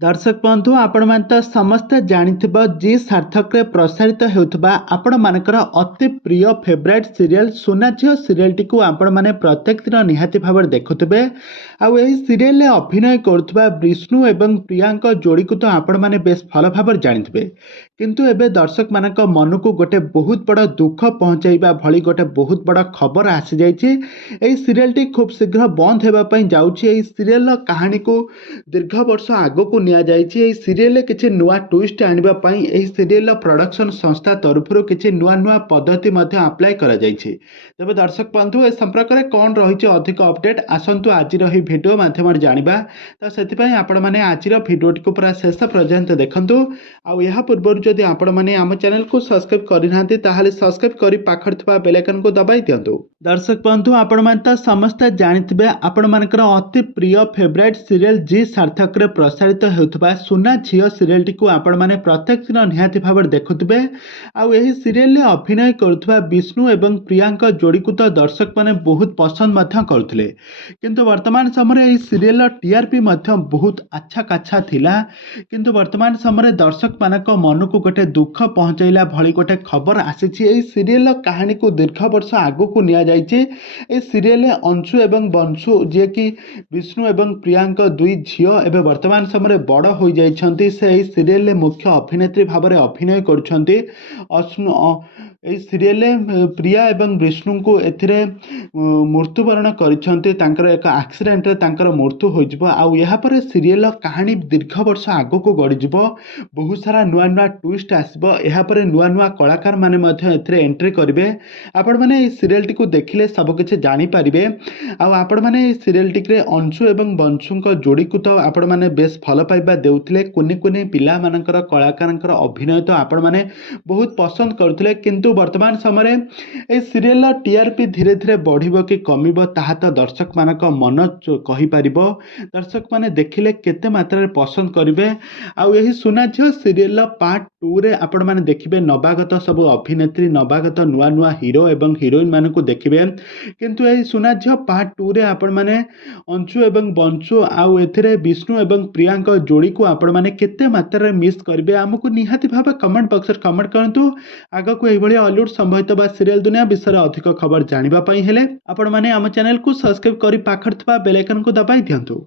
दर्शक बंधु आपण मान तो समस्ते जानिथिबो जी सार्थक रे प्रसारित हेउथबा आपण मानकर अति प्रिय फेवरेट सीरियल सुना झियो सीरियल टी को आपण माने प्रत्येक दिन निहाती भाव देखुथिबे। आउ एही सीरियल रे अभिनय करथबा विष्णु एवं प्रियांका जोड़ी को तो आपण माने बेस भल भाव जानिथिबे, किंतु एबे दर्शक मानक मन को गोटे बहुत बड़ दुख पहुंचाइबा भली गोटे बहुत बड़ खबर आसी जाइछि। एही सीरियल टी खूब शीघ्र बंद हेबा पई जाउछि। एही सीरियल कहानी को दीर्घ वर्ष आगो को निया जाइछि। एही सीरियल किछि नुआ ट्विस्ट आनिबा पई एही सीरियल प्रोडक्शन संस्था तरफरु किछि नुआ नुआ पद्धति मध्ये अप्लाई करा जाइछि। तबे दर्शक बंधु ए संपर्क रे कोन रहिछि अधिक अपडेट आसंतु आज रही वीडियो माध्यम रे जानिबा। त सेति पई आपण माने आज रो वीडियो टी को पूरा शेष पर्यंत देखंतु। आ यहा पूर्व जदि आपण माने हम चैनल को सब्सक्राइब करि नांती ताहाले सब्सक्राइब करि पाखर थबा बेल आइकन को दबाई दियंतु। दर्शक बंधु आपण मान त समस्त जानिथिबे आपण मानकर अति प्रिय फेवरेट सीरियल जी सार्थक रे प्रसारित हेउथबा सुना झियो सीरियल टी को आपण माने प्रत्येक दिन निहाती भाव देखुथिबे। आउ एही सीरियल रे अभिनय करथबा विष्णु एवं प्रियांका जोड़ी को तो दर्शक माने बहुत पसंद मध्य करथिले, किंतु वर्तमान समय एही सीरियल टीआरपी मध्य बहुत अच्छा काछा थिला। किंतु वर्तमान समय दर्शक मानक मन को गोटे दुख पहुंचाइला भली गोटे खबर आसीछि। एही सीरियल कहानी को दीर्घ वर्ष आगो को निया जाइछि। ए सीरियल अंशु एवं बंशु जे कि विष्णु एवं प्रियांका दुई झियो एवं वर्तमान समय बड़ हो जाइछन्ति। से एही सीरियल मुख्य अभिनेत्री भाव में अभिनय करुछन्ति। सीरियल प्रिया एवं विष्णु को एथिरे मृत्युवरण करिछन्ति। तांकर एक एक्सीडेंट रे तांकर मृत्यु हो जिवो। आउ यहाँ पर सीरियल कहानी दीर्घ वर्ष आगो को गड़ी जिवो। बहुत सारा नुआ नुआ ट्विस्ट आसबो। यहाँ पर नुआ नुआ कलाकार माने मध्य एथिरे एंट्री करिवे। आपण माने ए सीरियल टी को देखिले सब किछि जानि परिबे। आउ आपण माने ए सीरियल टी रे अंशु एवं बंशुଙ୍କ जोड़ी को तो आपण माने बेस भल पाइबा देउथिले। कुनी कुनी पिला मानकर कलाकारଙ୍କର अभिनय तो आपण माने बहुत पसंद करथिले, किंतु वर्तमान समय ए सीरियल टीआरपी धीरे धीरे बढ़िबो कि कमिबो ताहा तो दर्शक मानक मन कहि परिबो। दर्शक माने देखिले केते मात्रा रे पसंद करिवे। आउ एही सुना झियो सीरियल पार्ट 2 रे आपण माने देखिबे नवागत सब अभिनेत्री नवागत नुआ नुआ हीरो एवं हीरोइन मान को देखिबे। किंतु एही सुना झियो पार्ट 2 रे आपण माने अंशु एवं बंशु आउ एथिरे विष्णु एवं प्रियांका जोड़ी को आपण माने केते मात्रा रे मिस करिवे हमकु निहाती भाबे कमेंट बॉक्स रे कमेंट करंतु। आगा को एही भली हॉलीवुड संबंधित बा सीरियल दुनिया विषय अधिक खबर जानिबा पई हेले आपण माने हम चैनल को सब्सक्राइब करि पाखर थबा बेल आइकन को दबाई दियंतु।